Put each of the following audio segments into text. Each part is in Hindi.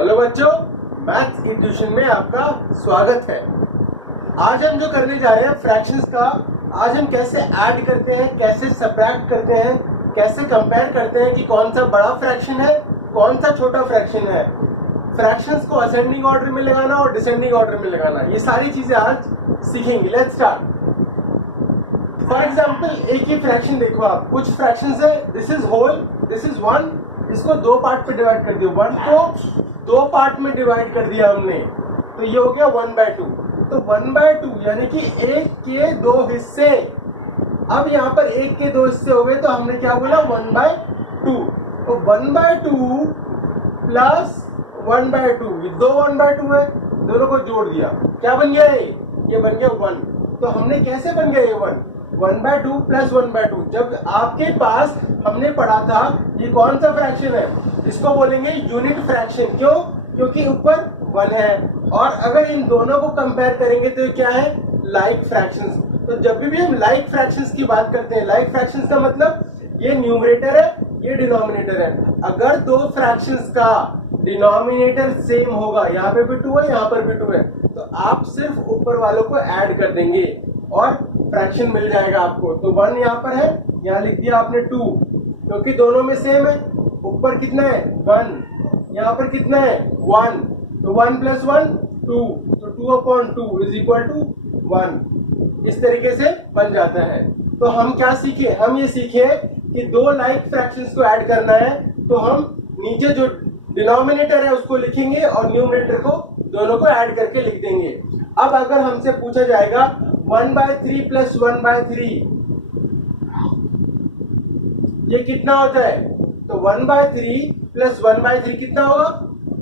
हेलो बच्चों, मैथ्स की ट्यूशन में आपका स्वागत है। आज हम जो करने जा रहे हैं फ्रैक्शंस का, आज हम कैसे ऐड करते हैं, कैसे सब्ट्रैक्ट करते हैं, कैसे कंपेयर करते हैं कि कौन सा बड़ा फ्रैक्शन है, कौन सा छोटा फ्रैक्शन है। फ्रैक्शंस को असेंडिंग ऑर्डर में लगाना और डिसेंडिंग ऑर्डर में लगाना, ये सारी चीजें आज सीखेंगे। Let's start. फॉर एग्जाम्पल एक ही फ्रैक्शन देखो आप, कुछ फ्रैक्शंस है, this is whole, this is one, इसको दो पार्ट पे डिवाइड कर दिया, वन को दो पार्ट में डिवाइड कर दिया हमने, तो ये हो गया 1/2। तो 1/2 यानी कि एक के दो हिस्से। अब यहाँ पर एक के दो हिस्से हो गए तो हमने क्या बोला 1/2। तो 1/2 प्लस 1/2, ये दो 1/2 है, दोनों को जोड़ दिया, क्या बन गया ये बन गया 1। तो हमने कैसे बन गया ये 1/2 प्लस 1/2। जब आपके पास हमने पढ़ा था ये कौन सा फ्रैक्शन है, इसको बोलेंगे यूनिट फ्रैक्शन। क्यों? क्योंकि ऊपर 1 है, और अगर इन दोनों को कंपेयर करेंगे तो क्या है, लाइक फ्रैक्शंस। तो जब भी हम लाइक फ्रैक्शंस की बात करते हैं, लाइक फ्रैक्शंस का मतलब ये न्यूमरेटर है, ये डिनोमिनेटर है। अगर दो फ्रैक्शंस का डिनोमिनेटर सेम होगा, यहाँ पे भी 2 है, यहाँ पर भी 2 है, तो आप सिर्फ ऊपर वालों को ऐड कर देंगे और फ्रैक्शन मिल जाएगा आपको। तो 1 यहाँ पर है, यहाँ लिख दिया आपने 2, क्योंकि दोनों में सेम है। ऊपर कितना है 1, यहाँ पर कितना है 1, तो 1 + 1 2, तो 2/2 इज इक्वल टू 1। इस तरीके से बन जाता है। तो हम क्या सीखे, हम ये सीखे कि दो लाइक फ्रैक्शंस को ऐड करना है, तो हम नीचे जो डिनोमिनेटर है उसको लिखेंगे और न्यूमरेटर को दोनों को ऐड करके लिख देंगे। अब अगर हमसे पूछा जाएगा 1/3 प्लस 1/3 ये कितना होता है, तो 1/3 प्लस 1/3 कितना होगा,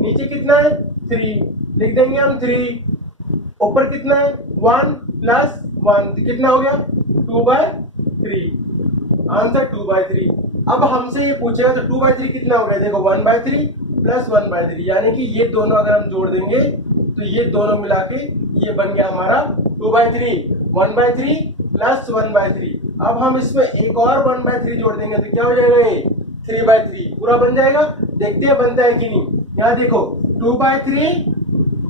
नीचे कितना है 3, लिख देंगे हम 3, ऊपर कितना है 1 प्लस 1, कितना हो गया 2/3, आंसर 2/3। अब हमसे ये पूछेगा तो 2/3 कितना हो गया, देखो 1/3 प्लस 1/3, यानी कि ये दोनों अगर हम जोड़ देंगे तो ये दोनों मिला के ये बन गया हमारा 2/3, 1/3 प्लस 1/3। अब हम इसमें एक और 1/3 जोड़ देंगे तो क्या हो जाएगा, ये 3/3 पूरा बन जाएगा। देखते हैं बनता है कि नहीं। यहाँ देखो 2/3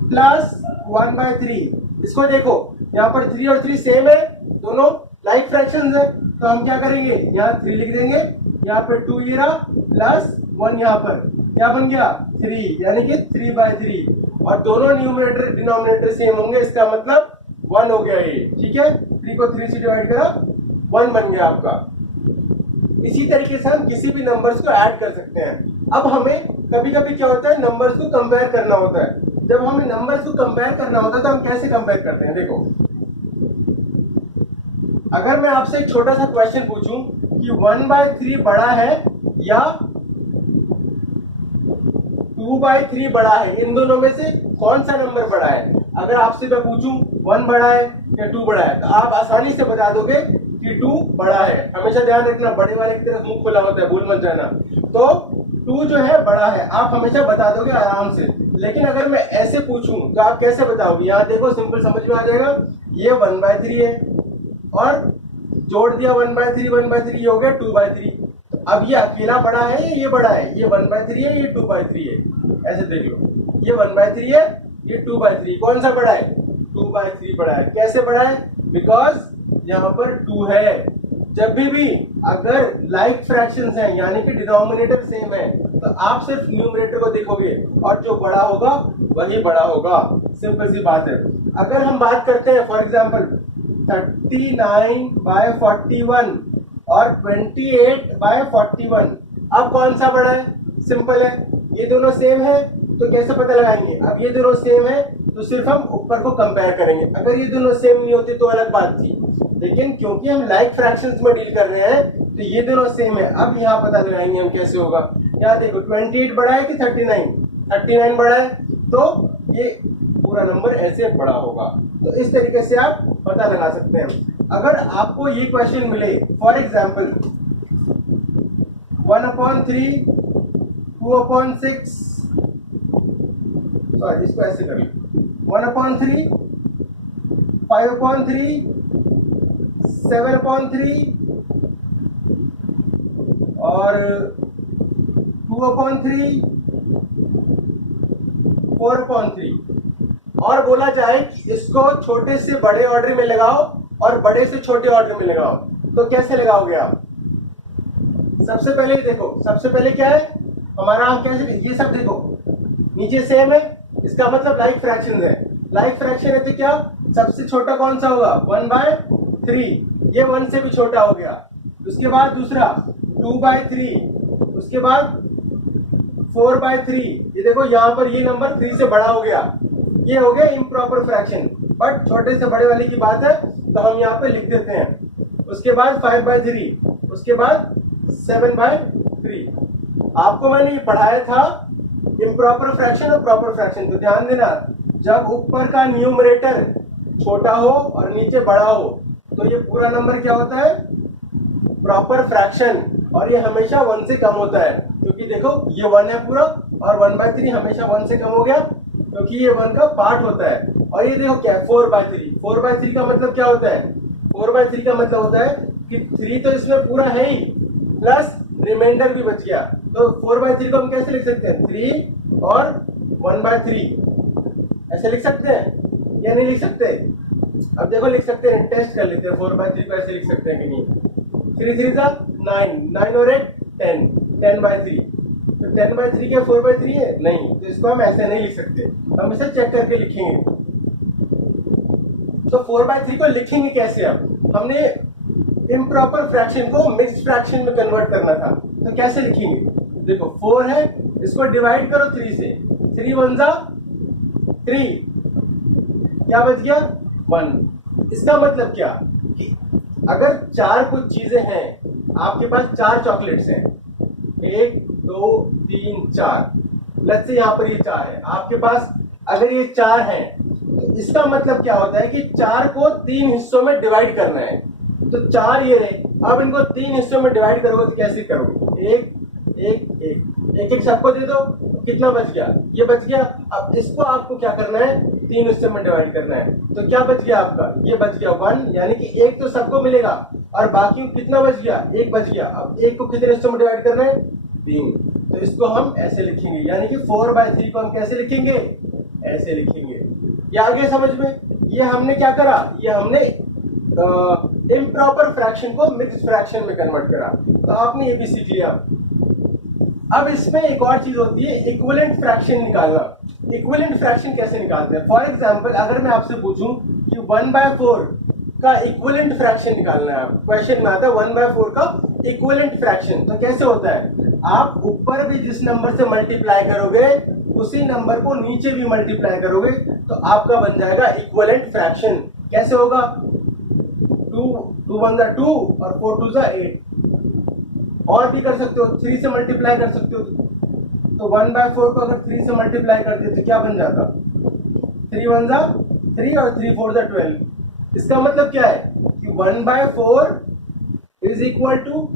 प्लस 1/3, इसको देखो यहाँ पर 3 और 3 सेम है, दोनों लाइक फ्रैक्शंस है, तो हम क्या करेंगे, यहाँ 3 लिख देंगे, यहाँ पर 2 ये रहा प्लस 1, यहाँ पर क्या बन गया 3, यानी कि 3/3, और दोनों न्यूमरेटर डिनोमिनेटर सेम होंगे, इसका मतलब 1 हो गया ये। ठीक है, 3 को 3 से डिवाइड करा, 1 बन गया आपका। इसी तरीके से हम किसी भी नंबर्स को ऐड कर सकते हैं। अब हमें कभी कभी क्या होता है, नंबर्स को कंपेयर करना होता है। जब हमें नंबर्स को कंपेयर करना होता है तो हम कैसे कंपेयर करते हैं, देखो अगर मैं आपसे एक छोटा सा क्वेश्चन पूछूं कि 1/3 बड़ा है या 2/3 बड़ा है, इन दोनों में से कौन सा नंबर बड़ा है। अगर आपसे मैं पूछूं 1 बड़ा है या 2 बड़ा है, तो आप आसानी से बता दोगे कि 2 बड़ा है। हमेशा ध्यान रखना, बड़े वाले की तरफ मुंह खुला होता है, भूल मत जाना। तो 2 जो है बड़ा है, आप हमेशा बता दोगे आराम से। लेकिन अगर मैं ऐसे पूछूं तो आप कैसे बताओगे, यहाँ देखो सिंपल समझ में आ जाएगा, ये 1/3 है और जोड़ दिया 1/3 1/3, ये हो गया 2/3। अब ये अकेला बड़ा है या ये बड़ा है, ये 1/3 है, ये 2/3 है। ऐसे देख लो, ये 1/3 है, ये 2/3, कौन सा बड़ा है, 2/3 बड़ा है। कैसे बड़ा है, बिकॉज यहाँ पर 2 है। जब भी अगर लाइक फ्रैक्शंस हैं, यानी कि डिनोमिनेटर सेम है, तो आप सिर्फ न्यूमरेटर को देखोगे और जो बड़ा होगा वही बड़ा होगा। सिंपल सी बात है। अगर हम बात करते हैं फॉर एग्जांपल 39/41 और 28/41, अब कौन सा बड़ा है, सिंपल है, ये दोनों सेम है, तो कैसे पता लगाएंगे। अब ये दोनों सेम है तो सिर्फ हम ऊपर को कंपेयर करेंगे। अगर ये दोनों सेम नहीं होते तो अलग बात थी, लेकिन क्योंकि हम लाइक फ्रैक्शंस में डील कर रहे हैं तो ये दोनों सेम है। अब यहाँ पता लगाएंगे हम कैसे होगा। यहाँ देखो 28 बड़ा है कि 39, 39 बड़ा है, तो ये पूरा नंबर ऐसे बड़ा होगा। तो इस तरीके से आप पता लगा सकते हैं। अगर आपको ये क्वेश्चन मिले फॉर एग्जाम्पल 1/3 2/6, सॉरी इसको ऐसे कर लो, 1/3 5/3 7/3 और 2/3 4/3। और बोला जाए कि इसको छोटे से बड़े ऑर्डर में लगाओ और बड़े से छोटे ऑर्डर में लगाओ, तो कैसे लगाओगे आप? सबसे पहले देखो, सबसे पहले क्या है हमारा, हम कैसे, ये सब देखो नीचे सेम है, इसका मतलब लाइक फ्रैक्शन है। लाइक फ्रैक्शन है तो क्या, सबसे छोटा कौन सा होगा? 1/3, ये 1 से भी छोटा हो गया। उसके बाद दूसरा 2/3, उसके बाद 4/3। ये देखो यहाँ पर ये नंबर 3 से बड़ा हो गया, ये हो गया इम्प्रॉपर फ्रैक्शन। बट छोटे से बड़े वाले की बात है तो हम यहाँ पे लिख देते हैं। उसके बाद 5/3, उसके बाद 7/3। आपको मैंने ये पढ़ाया था इम्प्रॉपर फ्रैक्शन और प्रॉपर फ्रैक्शन, तो ध्यान देना, जब ऊपर का न्यूमरेटर छोटा हो और नीचे बड़ा हो तो ये पूरा नंबर क्या होता है? Proper fraction. और ये हमेशा 1 से कम होता है, क्योंकि देखो ये 1 है पूरा, और 1/3 हमेशा 1 से कम हो गया क्योंकि ये 1 का पार्ट होता है। और ये देखो क्या है, 4/3। 4/3 का मतलब क्या होता है? 4/3 का मतलब होता है कि 3 तो इसमें पूरा है ही, प्लस रिमाइंडर भी बच गया। तो 4/3 को हम कैसे लिख सकते हैं? 3 और 1/3 ऐसे लिख सकते हैं या नहीं लिख सकते? अब देखो लिख सकते हैं, टेस्ट कर लेते हैं 4/3 को ऐसे लिख सकते हैं कि नहीं। 3 3 जा 9, 9 और 8 10, 10/3। तो 10/3 क्या 4/3 है? नहीं, तो इसको हम ऐसे नहीं लिख सकते, हम इसे चेक करके लिखेंगे। तो 4/3 को लिखेंगे कैसे? अब हमने इम्प्रॉपर फ्रैक्शन को मिक्स्ड फ्रैक्शन में कन्वर्ट करना था, तो कैसे लिखेंगे? देखो 4 है, इसको डिवाइड करो 3 से, 3 1 जा 3, क्या बच गया? 1। इसका मतलब क्या कि अगर 4 कुछ चीजें हैं, आपके पास 4 चॉकलेट्स हैं, 1 2 3 4, लेट्स से यहाँ पर ये 4 है आपके पास। अगर ये 4 हैं तो इसका मतलब क्या होता है कि 4 को 3 हिस्सों में डिवाइड करना है। तो 4 ये रहे, अब इनको 3 हिस्सों में डिवाइड करोगे तो कैसे करोगे? 1 1 1 1 सबको दे दो, कितना बच गया? ये बच गया। अब इसको आपको क्या करना है? 3 हिस्सों में डिवाइड करना है। तो क्या बच गया आपका? ये बच गया 1, यानी कि 1 तो सबको मिलेगा, और बाकी कितना बच गया? 1 बच गया। अब 1 को कितने हिस्सों में डिवाइड करना है? 3। तो इसको हम ऐसे लिखेंगे, यानी कि 4/3 को हम कैसे लिखेंगे? ऐसे लिखेंगे। ये आगे समझ में? ये हमने क्या करा? ये हमने इम्प्रॉपर फ्रैक्शन को मिक्स्ड फ्रैक्शन में कन्वर्ट करा। तो आपने ये भी सीख लिया। अब इसमें एक और चीज होती है, इक्विवेलेंट फ्रैक्शन निकालना। इक्विवेलेंट फ्रैक्शन कैसे निकालते हैं? फॉर एग्जांपल अगर मैं आपसे पूछूं कि 1/4 का इक्विवेलेंट फ्रैक्शन निकालना है, क्वेश्चन में आता है 1/4 का इक्विवेलेंट फ्रैक्शन, तो कैसे होता है? आप ऊपर भी जिस नंबर से मल्टीप्लाई करोगे उसी नंबर को नीचे भी मल्टीप्लाई करोगे तो आपका बन जाएगा इक्विवेलेंट फ्रैक्शन। कैसे होगा? 2 1 2 और 4 2 8। और भी कर सकते हो, 3 से मल्टीप्लाई कर सकते हो। तो 1/4 को अगर 3 से मल्टीप्लाई करते तो क्या बन जाता? 3 1 3 और 3 4 12। इसका मतलब क्या है कि 1/4 is equal to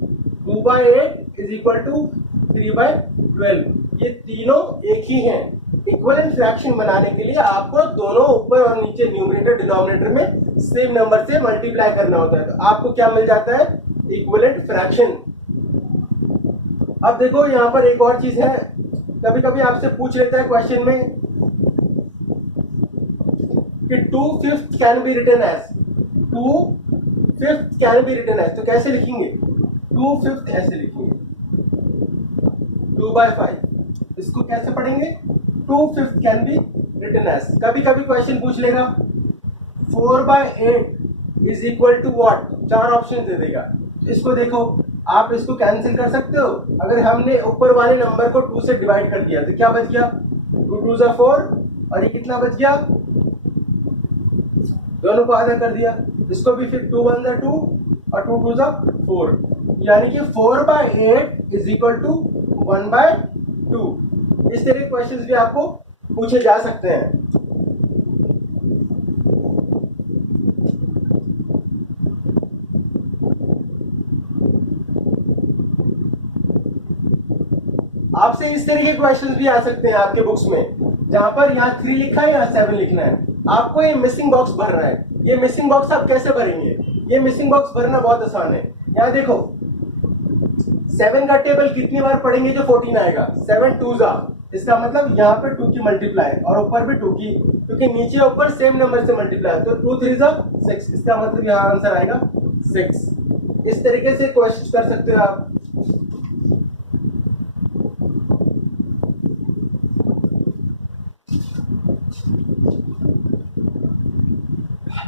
2/8 is equal to 3/12। ये तीनों एक ही हैं। इक्विवेलेंट फ्रैक्शन बनाने के लिए आपको दोनों ऊपर और नीचे न्यूमरेटर डिनोमिनेटर में सेम नंबर से मल्टीप्लाई करना होता है, तो आपको क्या मिल जाता है? Equivalent fraction. अब देखो यहाँ पर एक और चीज है, कभी कभी आपसे पूछ लेता है क्वेश्चन में कि 2/5 can be written as, 2/5 can be written as, तो कैसे लिखेंगे? 2/5 ऐसे लिखेंगे, 2/5। इसको कैसे पढ़ेंगे? 2/5 कैन बी रिटन एज। कभी कभी क्वेश्चन पूछ लेगा 4/8 is equal to what, 4 option दे देगा। इसको देखो, आप इसको कैंसिल कर सकते हो। अगर हमने ऊपर वाले नंबर को 2 से डिवाइड कर दिया तो क्या बच गया? 2 2 4, और ये कितना बच गया? दोनों को आधा कर दिया। इसको भी फिर 2 1 2 और 2 2 4, यानी कि 4/8 इज इक्वल टू 1/2। इस तरह के क्वेश्चंस भी आपको पूछे जा सकते हैं। आपसे इस तरह के क्वेश्चंस भी आ सकते हैं आपके बुक्स में, जहां पर यहाँ 3 लिखा है, यहाँ 7 लिखना है। आपको ये मिसिंग बॉक्स भरना है। ये मिसिंग बॉक्स आप कैसे भरेंगे? ये मिसिंग बॉक्स भरना बहुत आसान है। यहाँ देखो 7 का टेबल कितनी बार पढ़ेंगे जो 14 आएगा? 7 2 जा इसका मतलब यहाँ पे 2 की मल्टीप्लाई और ऊपर भी 2 की, क्योंकि नीचे ऊपर सेम नंबर से मल्टीप्लाई, तो 2 3 6, इसका मतलब यहाँ आंसर आएगा 6। इस तरीके से कोशिश कर सकते हो आप।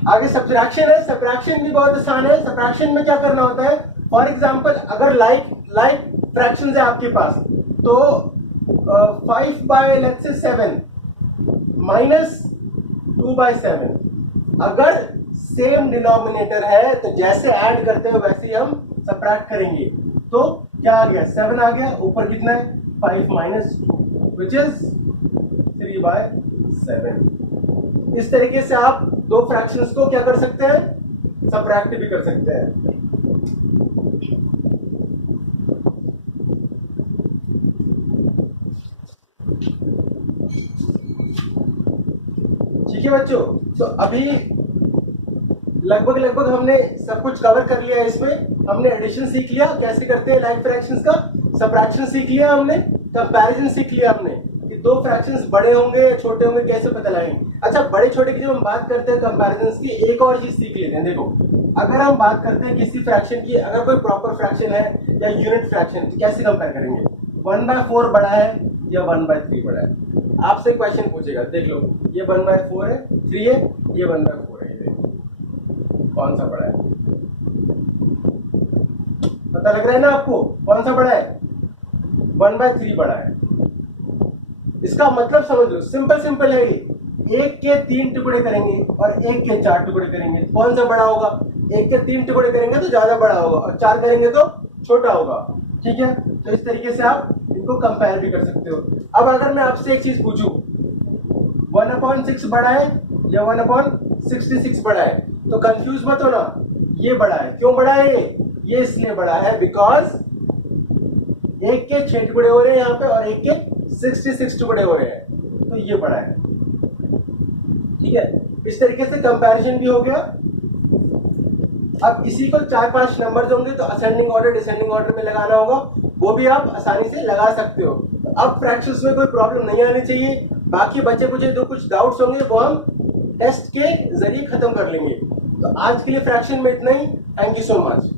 आगे सब्ट्रैक्शन है। सब्ट्रैक्शन भी बहुत आसान है। सब्ट्रैक्शन में क्या करना होता है, फॉर एग्जांपल अगर लाइक फ्रैक्शंस है आपके पास, तो 5 bye let's say 7 minus 2 bye 7, अगर सेम डिनोमिनेटर है तो जैसे ऐड करते हैं वैसे ही हम सब्ट्रैक्ट करेंगे। तो क्या आ गया, 7 आ गया, ऊपर कितना है 5 माइनस 2 विच इज 3 बाय 7। इस तरीके से आप दो फ्रैक्शंस को क्या कर सकते हैं, सब्ट्रैक्ट भी कर सकते हैं। ठीक है बच्चों, तो अभी लगभग हमने सब कुछ कवर कर लिया है। इसमें हमने एडिशन सीख लिया कैसे करते हैं लाइक फ्रैक्शंस का, सब्ट्रैक्शन सीख लिया हमने, कंपैरिजन सीख लिया हमने कि दो फ्रैक्शंस बड़े होंगे या छोटे होंगे कैसे पता लगाएंगे। अच्छा, बड़े छोटे की जब हम बात करते हैं कंपैरिजन की, एक और चीज सीख लेते हैं। देखो, अगर हम बात करते हैं किसी फ्रैक्शन की, अगर कोई प्रॉपर फ्रैक्शन है या यूनिट फ्रैक्शन, तो कैसे कंपेयर करेंगे, 1/4 बड़ा है या 1/3 बड़ा है। आपसे क्वेश्चन पूछेगा, देख लो ये 1/4 है, 3 है, ये 1/4 है, कौन सा बड़ा है, पता लग रहा है ना आपको, कौन सा बड़ा है, 1/3 बड़ा है। इसका मतलब समझ लो, सिंपल है ये, एक के 3 टुकड़े करेंगे और एक के 4 टुकड़े करेंगे, कौन सा बड़ा होगा, एक के 3 टुकड़े करेंगे तो ज्यादा बड़ा होगा और 4 करेंगे तो छोटा होगा। ठीक है, तो इस तरीके से आप इनको कंपेयर भी कर सकते हो। अब अगर मैं आपसे एक चीज पूछूं, 1/6 बड़ा है या 1/66 बड़ा है, तो कंफ्यूज मत होना, ये बड़ा है। क्यों बड़ा है ये इसलिए बड़ा है बिकॉज एक के 6 टुकड़े हो रहे हैं यहाँ पे और एक के 66 टुकड़े हो रहे हैं, तो ये बड़ा है। ठीक है, इस तरीके से कंपैरिजन भी हो गया। अब इसी को 4-5 नंबर्स होंगे तो असेंडिंग ऑर्डर डिसेंडिंग ऑर्डर में लगाना होगा, वो भी आप आसानी से लगा सकते हो। अब फ्रैक्शंस में कोई प्रॉब्लम नहीं आनी चाहिए। बाकी बचे कुछ कुछ डाउट्स होंगे वो हम टेस्ट के जरिए खत्म कर लेंगे। तो आज के लिए फ्रैक्शन में इतना ही। Thank you so much.